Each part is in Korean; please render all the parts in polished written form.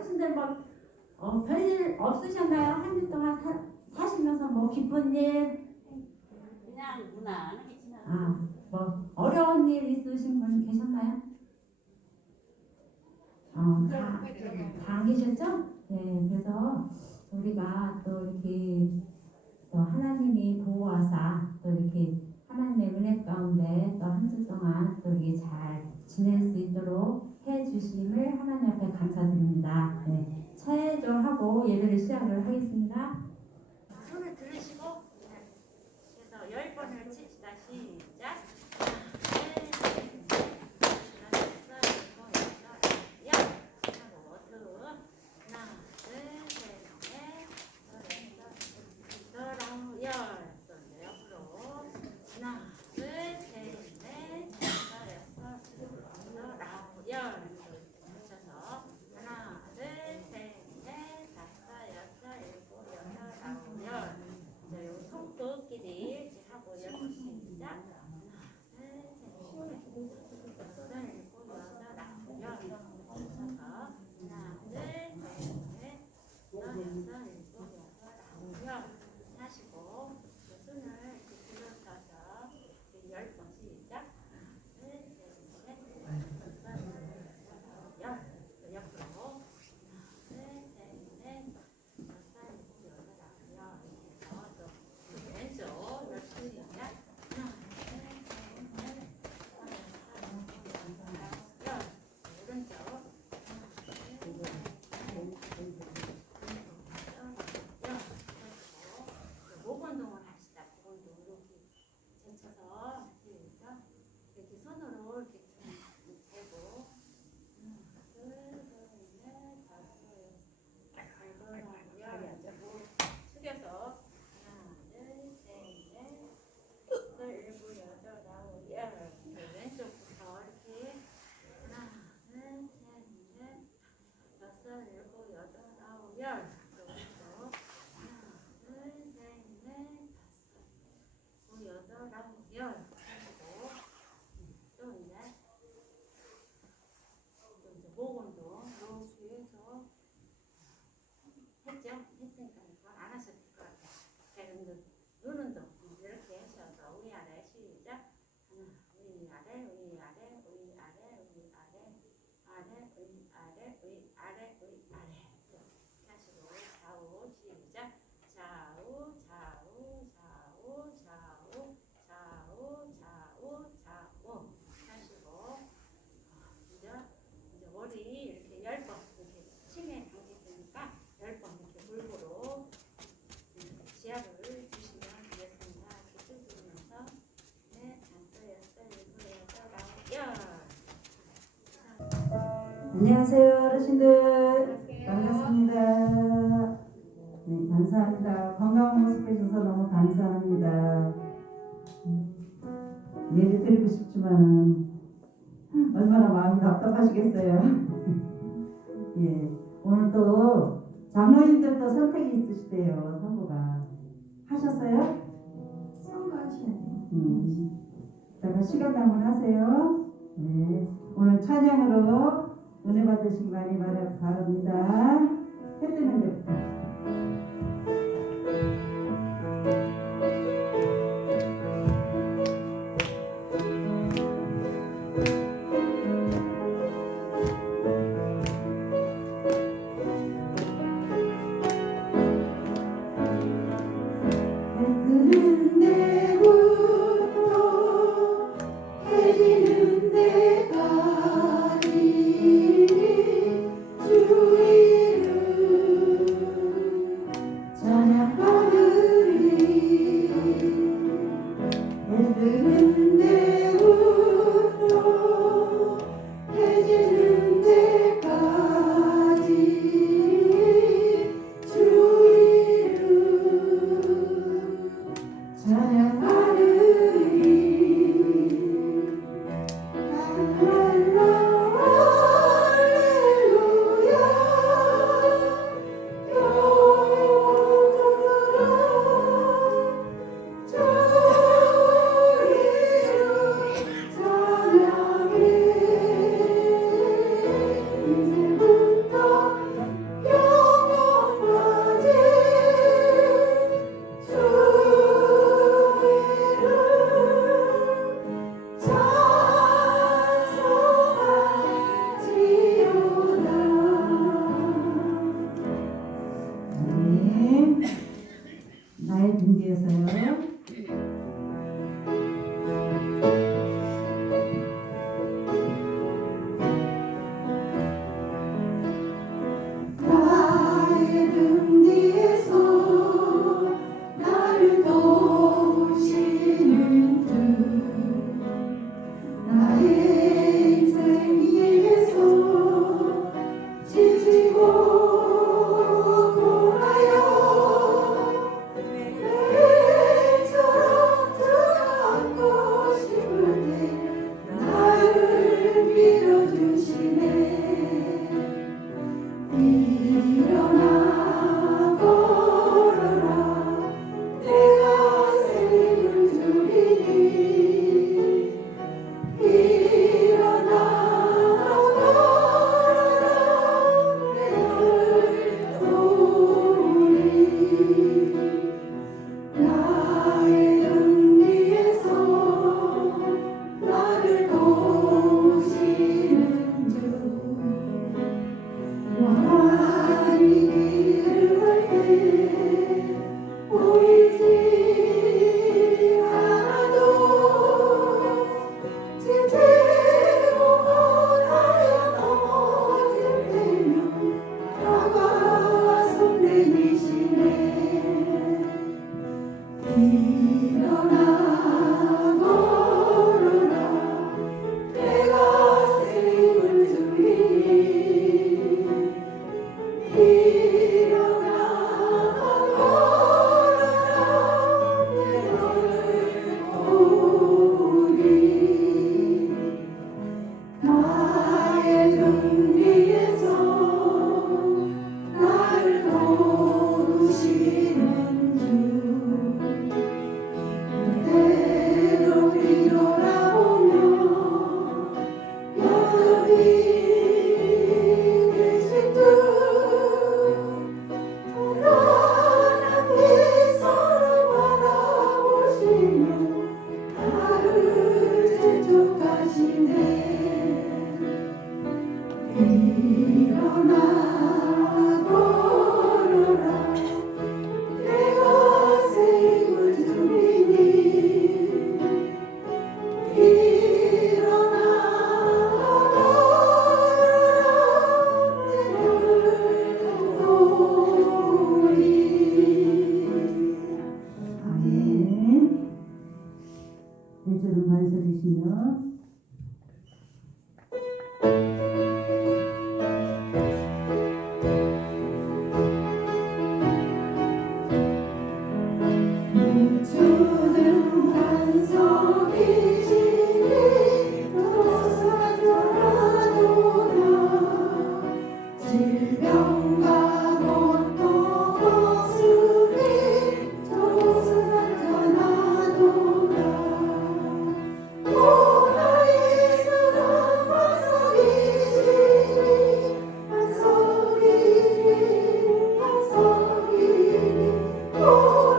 어르신들 뭐 별일 없으셨나요? 한 주 동안 사시면서 뭐 기쁜 일? 그냥 무난하게 지나가. 뭐 어려운 일 있으신 분 계셨나요? 다 안 계셨죠? 네, 그래서 우리가 또 이렇게 또 하나님이 보호하사 또 이렇게 하나님의 은혜 가운데 또 한 주 동안 또 이렇게 잘 지낼 수 있도록 해주심을 하나님 앞에 감사드립니다. 네, 차례조하고 예배를 시작을 하겠습니다. 손을 들으시고 그래서 10번을 칩시다. 시작. 하시고 손을 이렇게 들어서서 10번 시작. 옆으로 왼쪽 10번 시작. 오른쪽 목 운동을 합시다. 목 운동 이렇게 제쳐서 시작. 이렇게 손으로 이렇게 대고 둘, 셋, 넷, 다섯, 여섯, 일곱, 여덟, 숙여서 하나, 둘, 셋, 넷, 다섯, 일곱, 여덟, 아홉, 열. 왼쪽부터 이렇게 하나, 둘, 셋, 넷, 다섯, 일곱, 여덟, 아홉, 열. 여덟, 아홉, 열 하시고 또 이제 목 운동 이렇게 해서 했죠? 했으니까 그건 안 하셔도 될 것 같아요. 그런데 눈 운동 이렇게 하셔서 위아래 시작. 위아래 위아래 위아래 위아래 아래 위아래 위아래 위아래 하시고 좌우 시작. 좌우 좌우 좌우 좌우 좌우 좌우 좌우 하시고 이제 머리 이렇게 10번 이렇게 치매 관계되니까 10번 이렇게 골고루 지압을 주시면 되겠습니다. 이렇게 뜯으면서 네, 다섯, 여섯, 일곱, 여덟, 아홉, 열. 안녕하세요, 어르신들. 반갑습니다. 네, 감사합니다. 건강한 모습 해줘서 너무 감사합니다. 예배 드리고 싶지만 얼마나 마음이 답답하시겠어요. 예, 오늘 또 장로님들도 선택이 있으시대요. 선거가 하셨어요? 선거하셔야돼요. 잠깐 시간 남은 하세요. 네, 오늘 찬양으로 은혜 받으시기 많이 바랍니다. 해 뜨는 데부터. 주 이름 일어나 걸어라 내가 생을 주리니 일어나 걸어라 내가 도리 아멘. 대절은 반석이시며 주는 반석이시니 도사져라도다 질병과 고통 없으니 도사져라도다 오 나의 예수는 반석이시니 반석이니 반석이니 오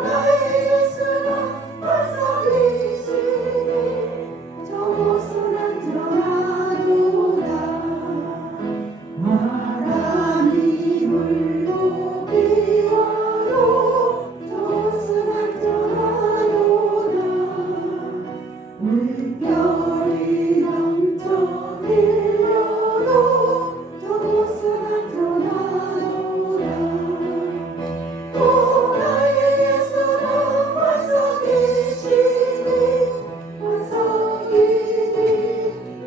나의 예수는 반석이시니 저곳은 안전하도다 바람이 불고 비와도 저곳은 안전하도다 물결이 넘쳐 밀려도 저곳은 안전하도다 오 나의 예수는 반석이시니 반석이니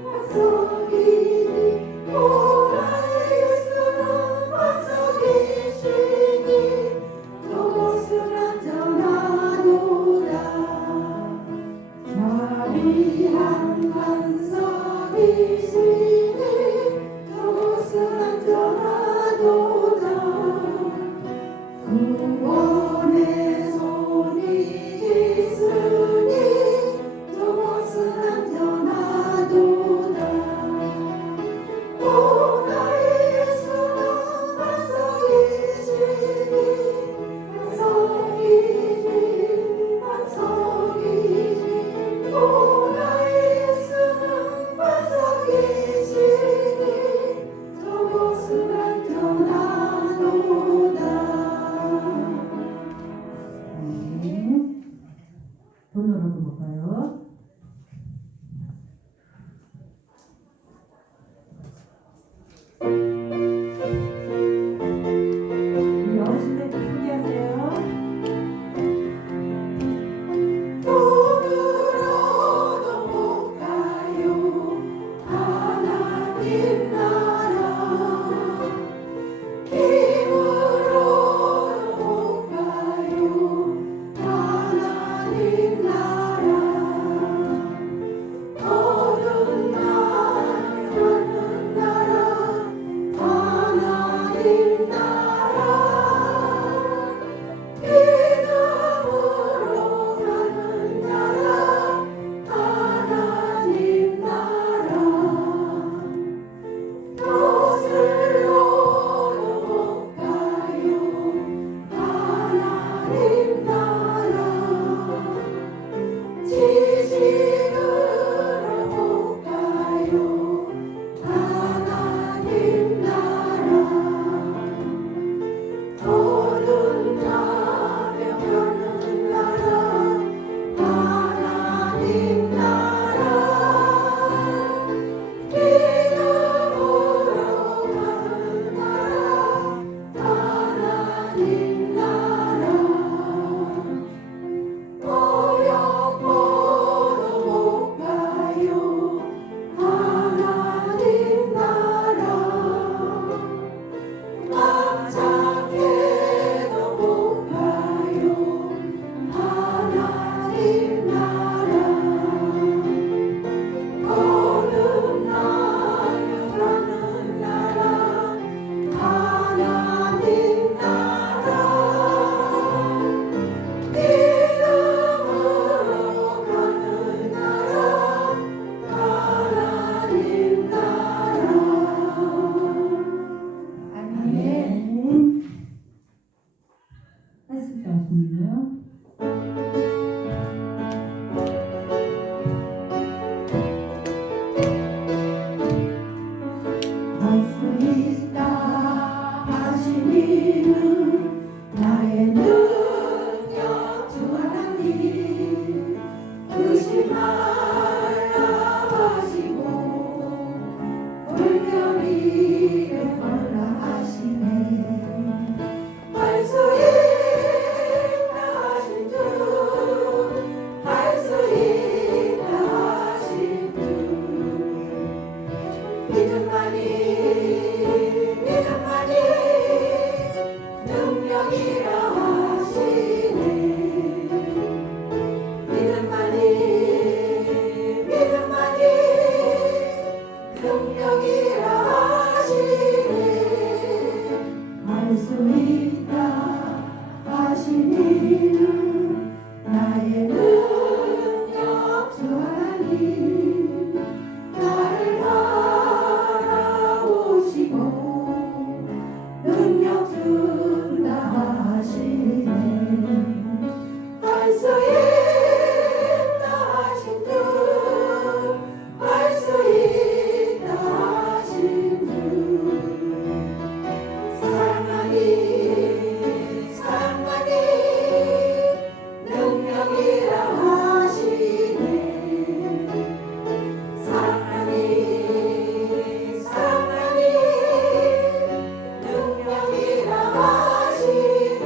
반석이니 오 나의 예수는 반석이시니 저곳은 안전하도다 자비한 반석이시니 저곳은 안전하도다 구원의 손이 있으니 저곳은 안전하도다 오 수 있다 하시니는 나의 능력 주 하나님 의심 말라 하시고 불평이 베풀라 하시네 할 수 있다 하신 주 할 수 있다 하신 주 믿음만이 능력이라 하시네 믿음만이 능력이라 하시네 할 수 있다 하시니는 나의 능력 주 하나님 나를 바라보시고 능력 준다 하시네 할 수 있다 하신 주 할 수 있다 하신 주 사랑하니 능력이라 하시네 사랑하니 능력이라 하시네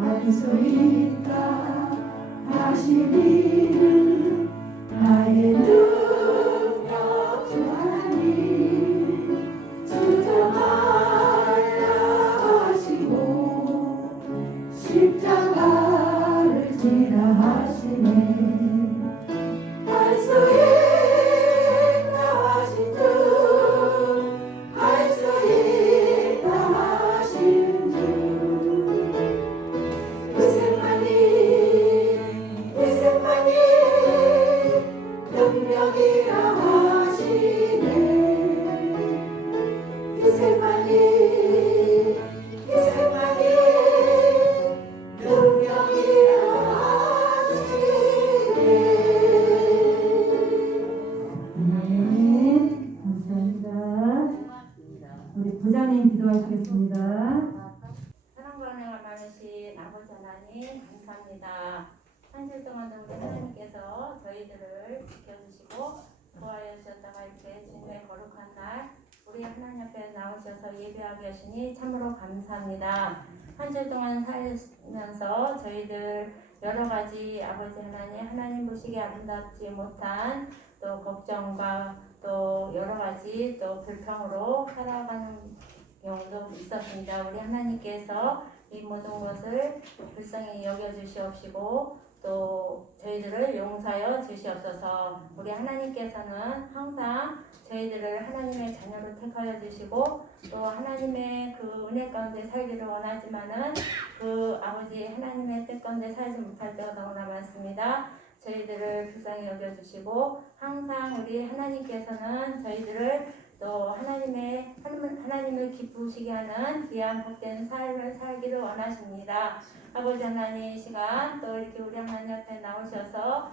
할 수 있다 하시니는 나의 능력 주 하나님 주저 말라 하시고 십자가를 지라 하시네 할 수 있다 하신 주 할 수 있다 하신 주 의생만이 능력이라 하시네 의생만이 능력이라 하시네 네 감사합니다 우리 부장님 기도하시겠습니다 사랑과 은혜가 많으신 아버지 하나님 감사합니다. 한 주 동안 우리 하나님께서 저희들을 지켜주시고 도와여 주셨다가 이렇게 주님의 거룩한 날 우리 하나님 앞에 나오셔서 예배하게 하시니 참으로 감사합니다. 한 주 동안 살면서 저희들 여러 가지 아버지 하나님 보시기에 아름답지 못한 또 걱정과 또 여러 가지 또 불평으로 살아가는 경우도 있었습니다. 우리 하나님께서 이 모든 것을 불쌍히 여겨주시옵시고 또 저희들을 용서하여 주시옵소서. 우리 하나님께서는 항상 저희들을 하나님의 자녀로 택하여 주시고 또 하나님의 그 은혜 가운데 살기를 원하지만은 그 아버지 하나님의 뜻 가운데 살지 못할 때가 너무나 많습니다. 저희들을 불쌍히 여겨주시고 항상 우리 하나님께서는 저희들을 또 하나님을 기쁘시게 하는 귀한 복된 삶을 살기를 원하십니다. 아버지 하나님 이 시간 또 이렇게 우리 하나님 앞에 나오셔서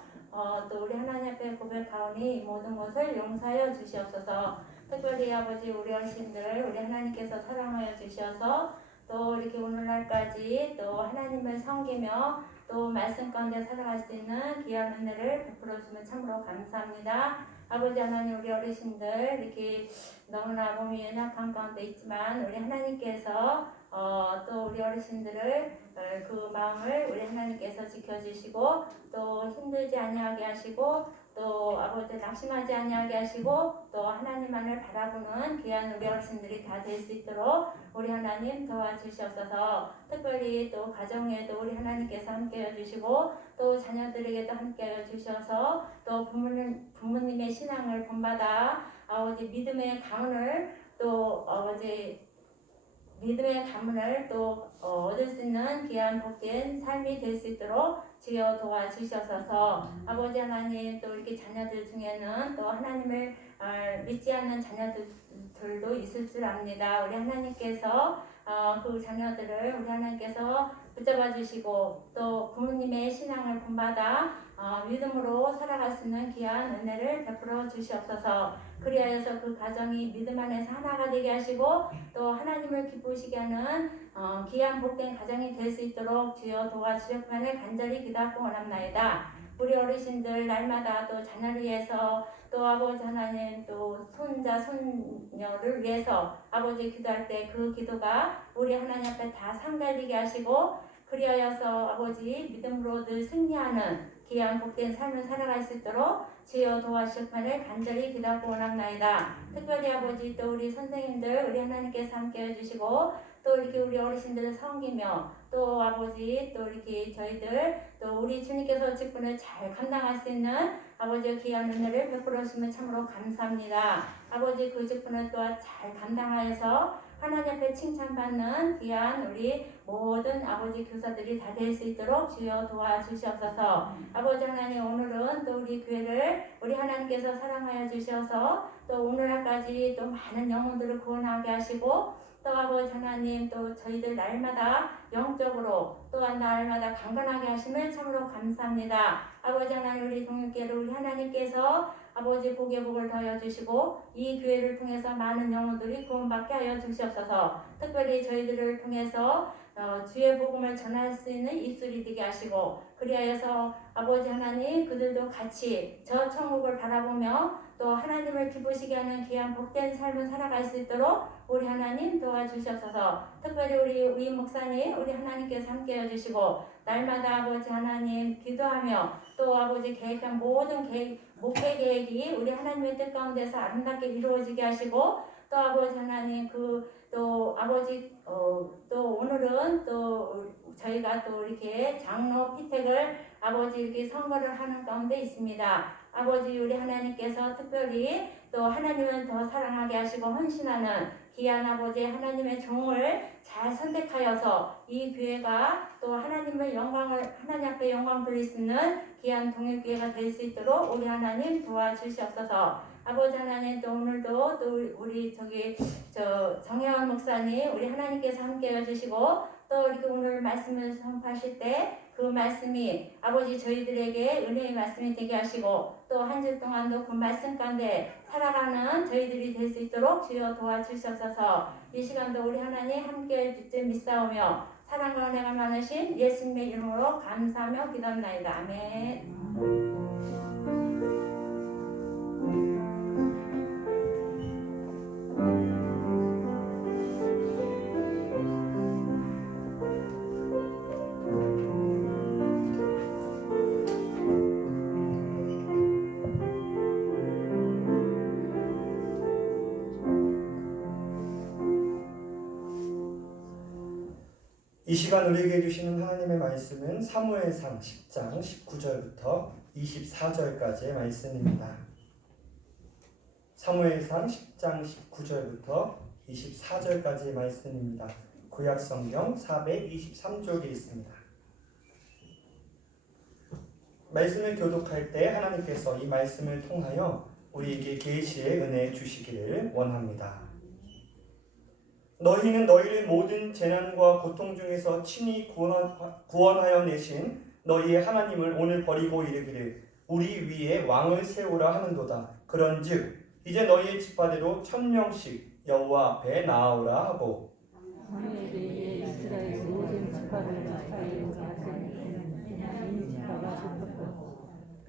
또 우리 하나님 앞에 고백하오니 이 모든 것을 용서하여 주시옵소서. 특별히 아버지 우리 어르신들 우리 하나님께서 사랑하여 주셔서 또 이렇게 오늘날까지 또 하나님을 섬기며 또 말씀 가운데 살아갈 수 있는 귀한 은혜를 베풀어 주시면 참으로 감사합니다. 아버지 하나님 우리 어르신들 이렇게 너무나 몸이 연약한 가운데 있지만 우리 하나님께서 또 우리 어르신들을 그 마음을 우리 하나님께서 지켜주시고 또 힘들지 아니하게 하시고 또 아버지 낙심하지 아니하게 하시고 또 하나님만을 바라보는 귀한 우리 어르신들이 다 될 수 있도록 우리 하나님 도와주시옵소서. 특별히 또 가정에도 우리 하나님께서 함께해 주시고 또 자녀들에게도 함께해 주셔서 또 부모님의 신앙을 본받아 아버지 믿음의 가문을 또 얻을 수 있는 귀한 복된 삶이 될 수 있도록 주여 도와주셔서 아버지 하나님 또 이렇게 자녀들 중에는 또 하나님을 믿지 않는 자녀들도 있을 줄 압니다. 우리 하나님께서 그 자녀들을 우리 하나님께서 붙잡아 주시고 또 부모님의 신앙을 본받아 믿음으로 살아갈 수 있는 귀한 은혜를 베풀어 주시옵소서. 그리하여서 그 가정이 믿음 안에서 하나가 되게 하시고 또 하나님을 기쁘시게 하는 귀한 복된 가정이 될 수 있도록 주여 도와주셨기를 간절히 기도하고 원합나이다. 우리 어르신들 날마다 또 자녀를 위해서 또 아버지 하나님 또 손자 손녀를 위해서 아버지 기도할 때 그 기도가 우리 하나님 앞에 다 상달되게 하시고 그리하여서 아버지 믿음으로 늘 승리하는 귀한 복된 삶을 살아갈 수 있도록 주여 도와주셨기를 간절히 기도하고 원합나이다. 특별히 아버지 또 우리 선생님들 우리 하나님께서 함께 해주시고 또 이렇게 우리 어르신들을 섬기며 또 아버지 또 이렇게 저희들 또 우리 주님께서 직분을 잘 감당할 수 있는 아버지의 귀한 은혜를 베풀어 주시면 참으로 감사합니다. 아버지 그 직분을 또한 잘 감당하여서 하나님 앞에 칭찬받는 귀한 우리 모든 아버지 교사들이 다 될 수 있도록 주여 도와주시옵소서. 아버지 하나님 오늘은 또 우리 교회를 우리 하나님께서 사랑하여 주셔서 또 오늘날까지 또 많은 영혼들을 구원하게 하시고 또 아버지 하나님 또 저희들 날마다 영적으로 또한 날마다 강건하게 하심을 참으로 감사합니다. 아버지 하나님 우리 동역교회를 우리 하나님께서 아버지 복의 복을 더하여 주시고 이 교회를 통해서 많은 영혼들이 구원받게 하여 주시옵소서. 특별히 저희들을 통해서 주의 복음을 전할 수 있는 입술이 되게 하시고 그리하여서 아버지 하나님 그들도 같이 저 천국을 바라보며 또 하나님을 기쁘시게 하는 귀한 복된 삶을 살아갈 수 있도록 우리 하나님 도와주시옵소서. 특별히 우리 우임 목사님 우리 하나님께서 함께 해주시고 날마다 아버지 하나님 기도하며 또 아버지 계획한 모든 목회 계획이 우리 하나님의 뜻 가운데서 아름답게 이루어지게 하시고 또 아버지 하나님 또 아버지 또 오늘은 또 저희가 또 이렇게 장로 피택을 아버지 이렇게 선거를 하는 가운데 있습니다. 아버지 우리 하나님께서 특별히 또 하나님을 더 사랑하게 하시고 헌신하는 귀한 아버지 하나님의 종을 잘 선택하여서 이 교회가 또 하나님 앞에 영광 돌릴 수 있는 귀한 동역교회가 될 수 있도록 우리 하나님 도와주시옵소서. 아버지 하나님 또 오늘도 또 우리 정혜원 목사님 우리 하나님께서 함께 해주시고 또 이렇게 오늘 말씀을 선포하실 때 그 말씀이 아버지 저희들에게 은혜의 말씀이 되게 하시고 또 한 주 동안도 그 말씀 가운데 살아가는 저희들이 될 수 있도록 주여 도와주시옵소서. 이 시간도 우리 하나님 함께 주님 믿사오며 사랑과 은혜가 많으신 예수님의 이름으로 감사하며 기도합나이다. 아멘. 이 시간 우리에게 주시는 하나님의 말씀은 사무엘상 10장 19절부터 24절까지의 말씀입니다. 사무엘상 10장 19절부터 24절까지의 말씀입니다. 구약성경 423쪽에 있습니다. 말씀을 교독할 때 하나님께서 이 말씀을 통하여 우리에게 계시의 은혜 주시기를 원합니다. 너희는 너희를 모든 재난과 고통 중에서 친히 구원하여 내신 너희의 하나님을 오늘 버리고 이르기를 우리 위에 왕을 세우라 하는도다. 그런즉 이제 너희의 집파대로 1000명씩 여호와 앞에 나아오라 하고 이스라엘 모든 지파를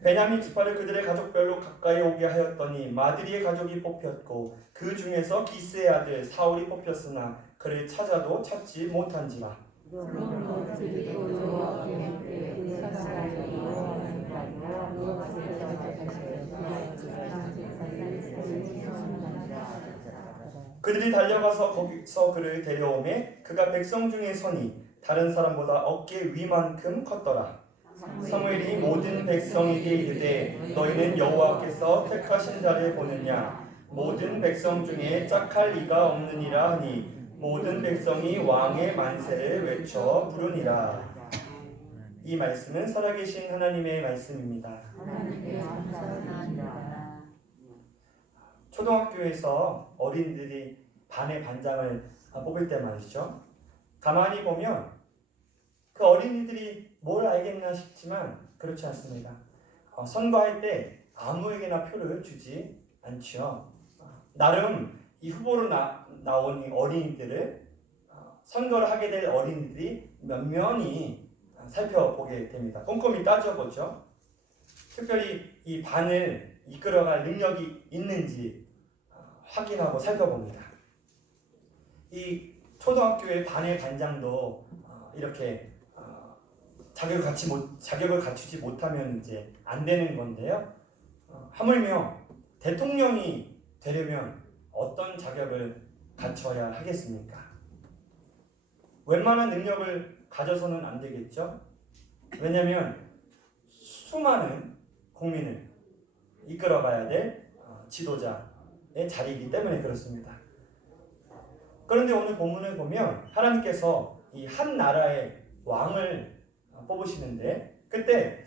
베냐민 지파를 그들의 가족별로 가까이 오게 하였더니 마드리의 가족이 뽑혔고 그 중에서 기스의 아들 사울이 뽑혔으나 그를 찾아도 찾지 못한지라. 그들이 달려가서 거기서 그를 데려오매 그가 백성 중에 서니 다른 사람보다 어깨 위만큼 컸더라. 사무엘이 모든 백성에게 이르되 너희는 여호와께서 택하신 자를 보느냐 모든 백성 중에 짝할 리가 없느니라 하니 모든 백성이 왕의 만세를 외쳐 부르니라. 이 말씀은 살아계신 하나님의 말씀입니다. 초등학교에서 어린이들이 반의 반장을 뽑을 때 말이죠. 가만히 보면 그 어린이들이 뭘 알겠나 싶지만 그렇지 않습니다. 선거할 때 아무에게나 표를 주지 않죠. 나름 이 후보로 나온 이 어린이들을 선거를 하게 될 어린이들이 면면히 살펴보게 됩니다. 꼼꼼히 따져보죠. 특별히 이 반을 이끌어갈 능력이 있는지 확인하고 살펴봅니다. 이 초등학교의 반의 반장도 이렇게 자격을 갖추지 못하면 이제 안 되는 건데요. 하물며 대통령이 되려면 어떤 자격을 갖춰야 하겠습니까? 웬만한 능력을 가져서는 안 되겠죠. 왜냐하면 수많은 국민을 이끌어가야 될 지도자의 자리이기 때문에 그렇습니다. 그런데 오늘 본문을 보면 하나님께서 이 한 나라의 왕을 뽑으시는데 그때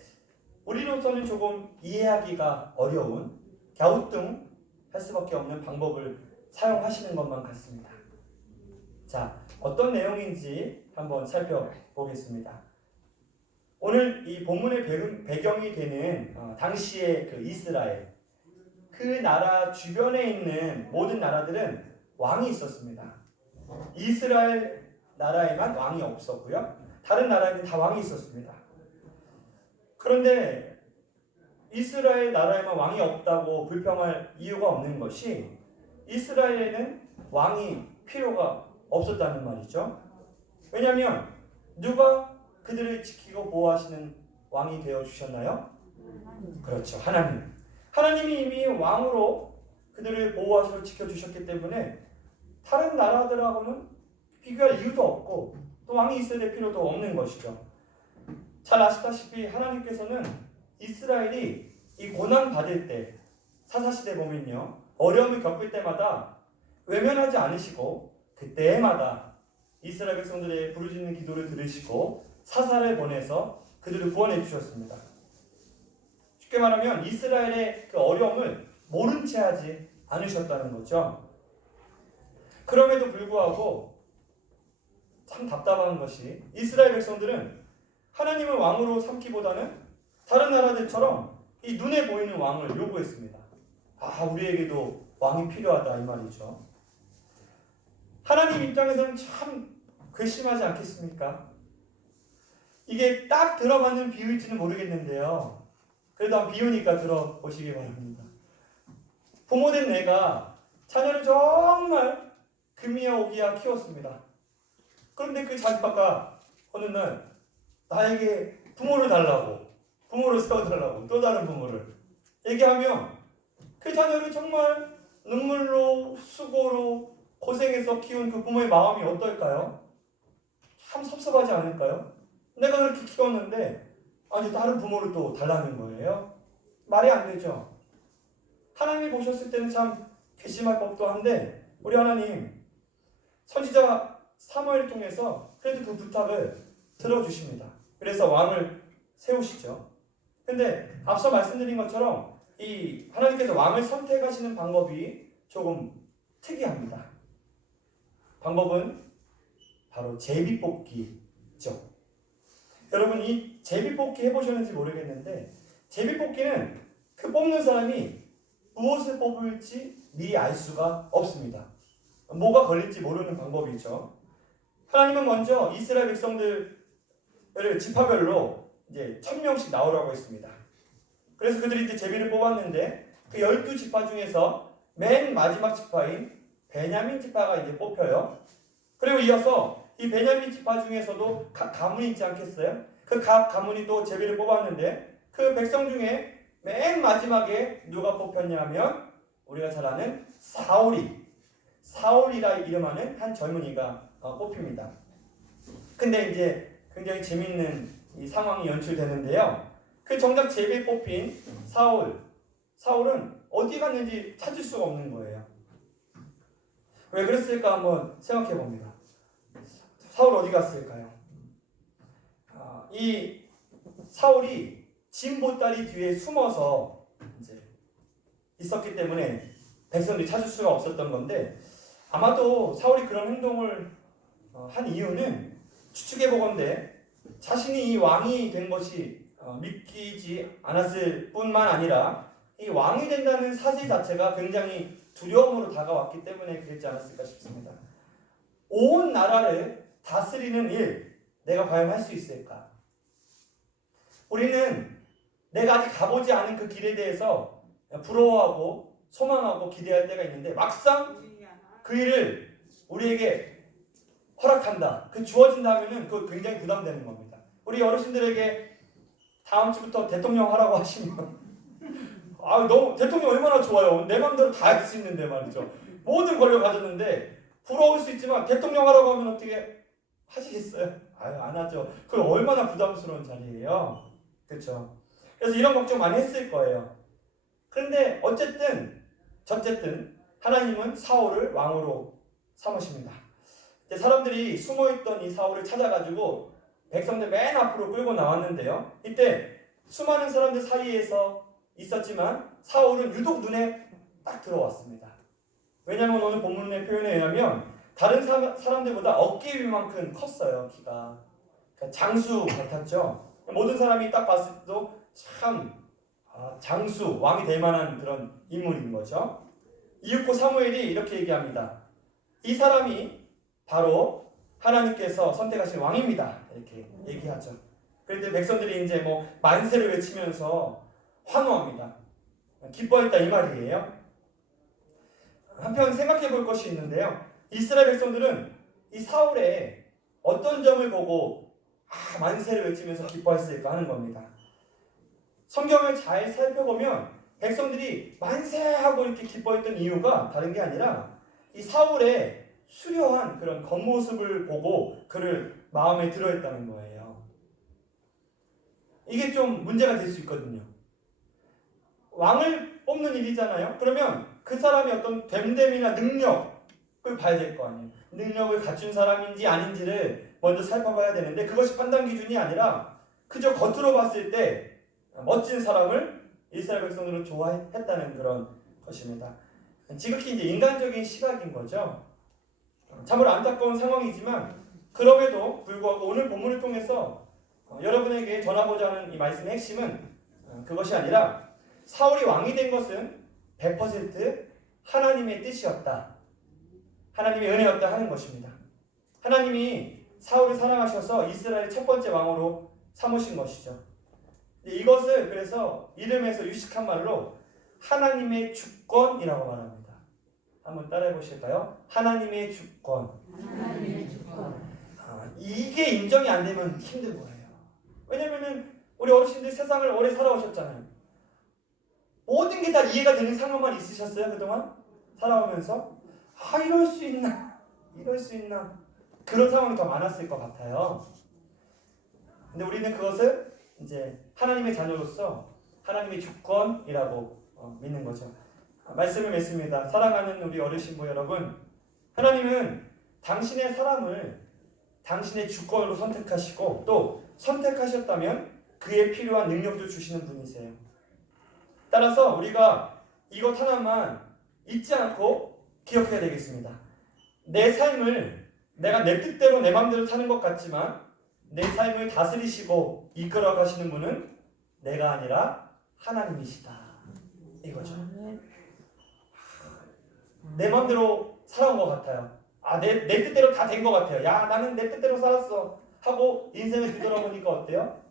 우리로서는 조금 이해하기가 어려운 갸우뚱할 수밖에 없는 방법을 사용하시는 것만 같습니다. 자, 어떤 내용인지 한번 살펴보겠습니다. 오늘 이 본문의 배경이 되는 당시의 그 이스라엘, 그 나라 주변에 있는 모든 나라들은 왕이 있었습니다. 이스라엘 나라에만 왕이 없었고요. 다른 나라에는 다 왕이 있었습니다. 그런데 이스라엘 나라에만 왕이 없다고 불평할 이유가 없는 것이 이스라엘에는 왕이 필요가 없었다는 말이죠. 왜냐하면 누가 그들을 지키고 보호하시는 왕이 되어 주셨나요? 그렇죠. 하나님. 하나님이 이미 왕으로 그들을 보호하시고 지켜주셨기 때문에 다른 나라들하고는 비교할 이유도 없고 또 왕이 있어야 될 필요도 없는 것이죠. 잘 아시다시피 하나님께서는 이스라엘이 이 고난 받을 때 사사시대 보면요. 어려움을 겪을 때마다 외면하지 않으시고 그때마다 이스라엘 백성들의 부르짖는 기도를 들으시고 사사를 보내서 그들을 구원해 주셨습니다. 쉽게 말하면 이스라엘의 그 어려움을 모른 채 하지 않으셨다는 거죠. 그럼에도 불구하고 참 답답한 것이 이스라엘 백성들은 하나님을 왕으로 삼기보다는 다른 나라들처럼 이 눈에 보이는 왕을 요구했습니다. 우리에게도 왕이 필요하다 이 말이죠. 하나님 입장에서는 참 괘씸하지 않겠습니까? 이게 딱 들어맞는 비유일지는 모르겠는데요. 그래도 한번 비유니까 들어보시기 바랍니다. 부모된 내가 자녀를 정말 금이야 오기야 키웠습니다. 그런데 그 자식아가 어느 날 나에게 부모를 달라고, 부모를 세워달라고, 또 다른 부모를 얘기하면 그 자녀를 정말 눈물로 수고로 고생해서 키운 그 부모의 마음이 어떨까요? 참 섭섭하지 않을까요? 내가 그렇게 키웠는데 다른 부모를 또 달라는 거예요. 말이 안 되죠. 하나님이 보셨을 때는 참 괘씸할 법도 한데 우리 하나님 선지자 사무엘을 통해서 그래도 그 부탁을 들어주십니다. 그래서 왕을 세우시죠. 근데 앞서 말씀드린 것처럼 이 하나님께서 왕을 선택하시는 방법이 조금 특이합니다. 방법은 바로 제비뽑기죠. 여러분 이 제비뽑기 해보셨는지 모르겠는데 제비뽑기는 그 뽑는 사람이 무엇을 뽑을지 미리 알 수가 없습니다. 뭐가 걸릴지 모르는 방법이죠. 하나님은 먼저 이스라엘 백성들을 지파별로 이제 1000명씩 나오라고 했습니다. 그래서 그들이 이제 제비를 뽑았는데 그 12지파 중에서 맨 마지막 지파인 베냐민 지파가 이제 뽑혀요. 그리고 이어서 이 베냐민 지파 중에서도 각 가문이 있지 않겠어요? 그 각 가문이 또 제비를 뽑았는데 그 백성 중에 맨 마지막에 누가 뽑혔냐면 우리가 잘 아는 사울이라 이름하는 한 젊은이가 뽑힙니다. 근데 이제 굉장히 재밌는 이 상황이 연출되는데요. 그 정작 제비에 뽑힌 사울은 어디 갔는지 찾을 수가 없는 거예요. 왜 그랬을까 한번 생각해 봅니다. 사울 어디 갔을까요? 이 사울이 짐 보따리 뒤에 숨어서 이제 있었기 때문에 백성들이 찾을 수가 없었던 건데 아마도 사울이 그런 행동을 한 이유는 추측해 보건대 자신이 이 왕이 된 것이 믿기지 않았을 뿐만 아니라 이 왕이 된다는 사실 자체가 굉장히 두려움으로 다가왔기 때문에 그랬지 않았을까 싶습니다. 온 나라를 다스리는 일, 내가 과연 할 수 있을까? 우리는 내가 아직 가보지 않은 그 길에 대해서 부러워하고 소망하고 기대할 때가 있는데 막상 그 일을 우리에게 허락한다, 그 주어진다 하면은 그거 굉장히 부담되는 겁니다. 우리 어르신들에게 다음 주부터 대통령 하라고 하시면 너무 대통령 얼마나 좋아요. 내 마음대로 다 할 수 있는데 말이죠. 모든 권력 가졌는데 부러울 수 있지만 대통령 하라고 하면 어떻게 하시겠어요? 안 하죠. 그럼 얼마나 부담스러운 자리예요. 그렇죠? 그래서 이런 걱정 많이 했을 거예요. 그런데 어쨌든 하나님은 사울을 왕으로 삼으십니다. 사람들이 숨어있던 이 사울을 찾아가지고 백성들 맨 앞으로 끌고 나왔는데요. 이때 수많은 사람들 사이에서 있었지만 사울은 유독 눈에 딱 들어왔습니다. 왜냐하면 오늘 본문의 표현에 의하면 다른 사람들보다 어깨 위만큼 컸어요. 키가. 그러니까 장수 같았죠. 모든 사람이 딱 봤을 때도 참 장수, 왕이 될 만한 그런 인물인 거죠. 이윽고 사무엘이 이렇게 얘기합니다. 이 사람이 바로 하나님께서 선택하신 왕입니다. 이렇게 얘기하죠. 그런데 백성들이 이제 만세를 외치면서 환호합니다. 기뻐했다 이 말이에요. 한편 생각해 볼 것이 있는데요. 이스라엘 백성들은 이 사울의 어떤 점을 보고 만세를 외치면서 기뻐했을까 하는 겁니다. 성경을 잘 살펴보면 백성들이 만세하고 이렇게 기뻐했던 이유가 다른 게 아니라 이 사울의 수려한 그런 겉모습을 보고 그를 마음에 들어했다는 거예요. 이게 좀 문제가 될 수 있거든요. 왕을 뽑는 일이잖아요. 그러면 그 사람이 어떤 됨됨이나 능력을 봐야 될 거 아니에요. 능력을 갖춘 사람인지 아닌지를 먼저 살펴봐야 되는데 그것이 판단 기준이 아니라 그저 겉으로 봤을 때 멋진 사람을 이스라엘 백성들은 좋아했다는 그런 것입니다. 지극히 이제 인간적인 시각인 거죠. 참으로 안타까운 상황이지만 그럼에도 불구하고 오늘 본문을 통해서 여러분에게 전하고자 하는 이 말씀의 핵심은 그것이 아니라 사울이 왕이 된 것은 100% 하나님의 뜻이었다. 하나님의 은혜였다 하는 것입니다. 하나님이 사울을 사랑하셔서 이스라엘 첫 번째 왕으로 삼으신 것이죠. 이것을 그래서 이름에서 유식한 말로 하나님의 주권이라고 말합니다. 한번 따라해 보실까요? 하나님의 주권. 하나님의 주권. 이게 인정이 안 되면 힘든 거예요. 왜냐면은 우리 어르신들 세상을 오래 살아오셨잖아요. 모든 게 다 이해가 되는 상황만 있으셨어요 그동안? 살아오면서? 이럴 수 있나? 이럴 수 있나? 그런 상황이 더 많았을 것 같아요. 근데 우리는 그것을 이제 하나님의 자녀로서 하나님의 주권이라고 믿는 거죠. 말씀을 맺습니다. 사랑하는 우리 어르신부 여러분, 하나님은 당신의 사람을 당신의 주권으로 선택하시고 또 선택하셨다면 그에 필요한 능력도 주시는 분이세요. 따라서 우리가 이것 하나만 잊지 않고 기억해야 되겠습니다. 내 삶을 내가 내 뜻대로 내 마음대로 사는 것 같지만 내 삶을 다스리시고 이끌어 가시는 분은 내가 아니라 하나님이시다. 이거죠. 내 마음대로 살아온 것 같아요. 내 뜻대로 다 된 것 같아요. 나는 내 뜻대로 살았어 하고 인생을 뒤돌아보니까 어때요?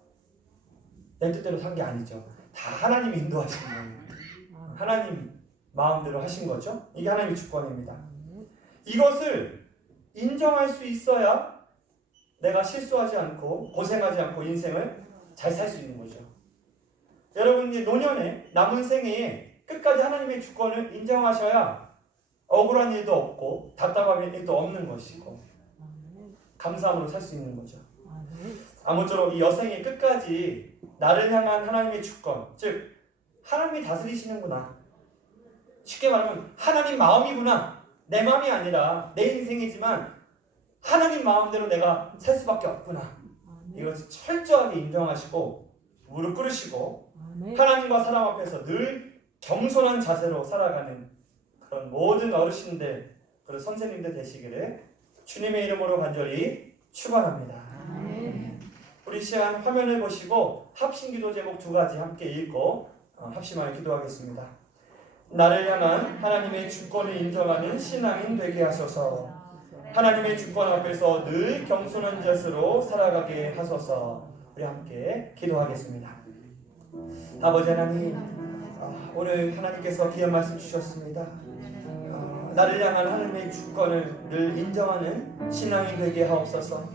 내 뜻대로 산 게 아니죠. 다 하나님이 인도하신 거예요. 하나님 마음대로 하신 거죠. 이게 하나님의 주권입니다. 이것을 인정할 수 있어야 내가 실수하지 않고 고생하지 않고 인생을 잘 살 수 있는 거죠. 여러분 이제 노년에 남은 생애에 끝까지 하나님의 주권을 인정하셔야 억울한 일도 없고 답답한 일도 없는 것이고 감사함으로 살 수 있는 거죠. 아무쪼록 이 여생의 끝까지 나를 향한 하나님의 주권, 즉 하나님이 다스리시는구나. 쉽게 말하면 하나님 마음이구나. 내 마음이 아니라 내 인생이지만 하나님 마음대로 내가 살 수밖에 없구나. 이것을 철저하게 인정하시고 무릎 꿇으시고 하나님과 사람 앞에서 늘 겸손한 자세로 살아가는 그런 모든 어르신들, 그런 선생님들 되시기를 주님의 이름으로 간절히 축원합니다. 우리 시간 화면을 보시고 합심기도 제목 2가지 함께 읽고 합심하여 기도하겠습니다. 나를 향한 하나님의 주권을 인정하는 신앙인 되게 하소서. 하나님의 주권 앞에서 늘 겸손한 자세로 살아가게 하소서. 우리 함께 기도하겠습니다. 아버지 하나님, 오늘 하나님께서 귀한 말씀 주셨습니다. 나를 향한 하나님의 주권을 늘 인정하는 신앙이 되게 하옵소서.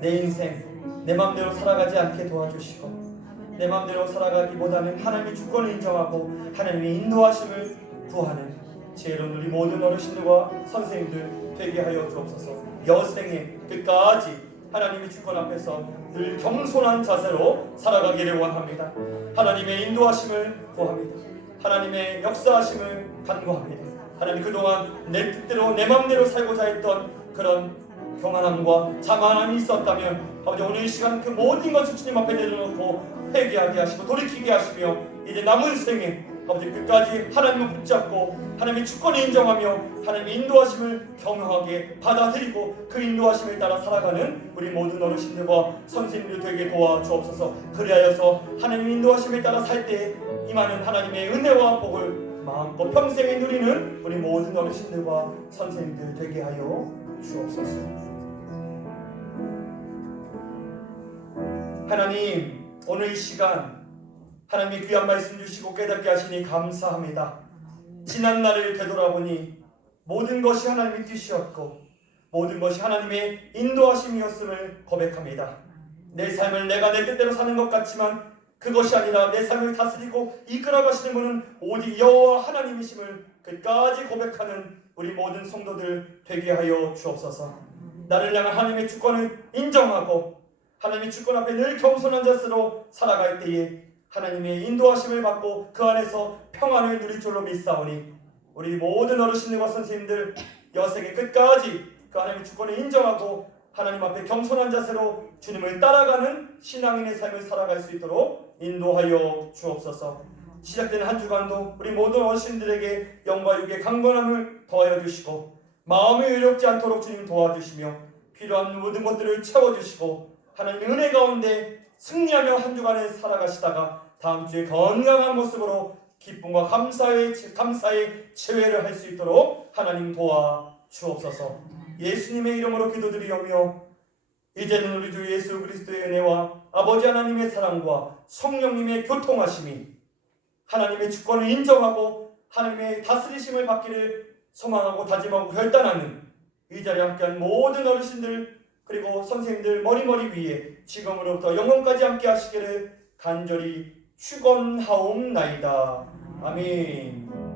내 인생 내 마음대로 살아가지 않게 도와주시고, 내 마음대로 살아가기보다는 하나님의 주권을 인정하고 하나님의 인도하심을 구하는 지혜로 우리 모든 어르신들과 선생님들 되게 하여 주옵소서. 여생에 끝까지 하나님의 주권 앞에서 늘 겸손한 자세로 살아가기를 원합니다. 하나님의 인도하심을 구합니다. 하나님의 역사하심을 간구합니다. 하나님, 그동안 내 뜻대로 내 마음대로 살고자 했던 그런 교만함과 자만함이 있었다면 아버지, 오늘 이 시간 그 모든 것을 주님 앞에 내려놓고 회개하게 하시고 돌이키게 하시며, 이제 남은 생에 아버지 끝까지 하나님을 붙잡고 하나님의 주권을 인정하며 하나님의 인도하심을 경험하게 받아들이고 그 인도하심을 따라 살아가는 우리 모든 어르신들과 선생님들 되게 도와주옵소서. 그리하여서 하나님의 인도하심에 따라 살 때 임하는 하나님의 은혜와 복을 마음껏 평생에 누리는 우리 모든 어르신들과 선생님들 되게 하여 주옵소서. 하나님, 오늘 이 시간 하나님의 귀한 말씀 주시고 깨닫게 하시니 감사합니다. 지난 날을 되돌아보니 모든 것이 하나님의 뜻이었고 모든 것이 하나님의 인도하심이었음을 고백합니다. 내 삶을 내가 내 뜻대로 사는 것 같지만 그것이 아니라 내 삶을 다스리고 이끌어가시는 분은 오직 여호와 하나님이심을 끝까지 고백하는 우리 모든 성도들 되게 하여 주옵소서. 나를 향한 하나님의 주권을 인정하고 하나님의 주권 앞에 늘 겸손한 자세로 살아갈 때에 하나님의 인도하심을 받고 그 안에서 평안을 누릴 줄로 믿사오니 우리 모든 어르신들과 선생님들 여생의 끝까지 그 하나님의 주권을 인정하고 하나님 앞에 겸손한 자세로 주님을 따라가는 신앙인의 삶을 살아갈 수 있도록 인도하여 주옵소서. 시작되는 한 주간도 우리 모든 어르신들에게 영과 육의 강건함을 더하여 주시고 마음이 의롭지 않도록 주님 도와주시며 필요한 모든 것들을 채워주시고 하나님의 은혜 가운데 승리하며 한 주간을 살아가시다가 다음 주에 건강한 모습으로 기쁨과 감사의 체회를 할 수 있도록 하나님 도와주옵소서. 예수님의 이름으로 기도드리오며 이제는 우리 주 예수 그리스도의 은혜와 아버지 하나님의 사랑과 성령님의 교통하심이 하나님의 주권을 인정하고 하나님의 다스리심을 받기를 소망하고 다짐하고 결단하는 이 자리에 함께한 모든 어르신들 그리고 선생님들 머리머리 위에 지금으로부터 영원까지 함께 하시기를 간절히 축원하옵나이다. 아멘.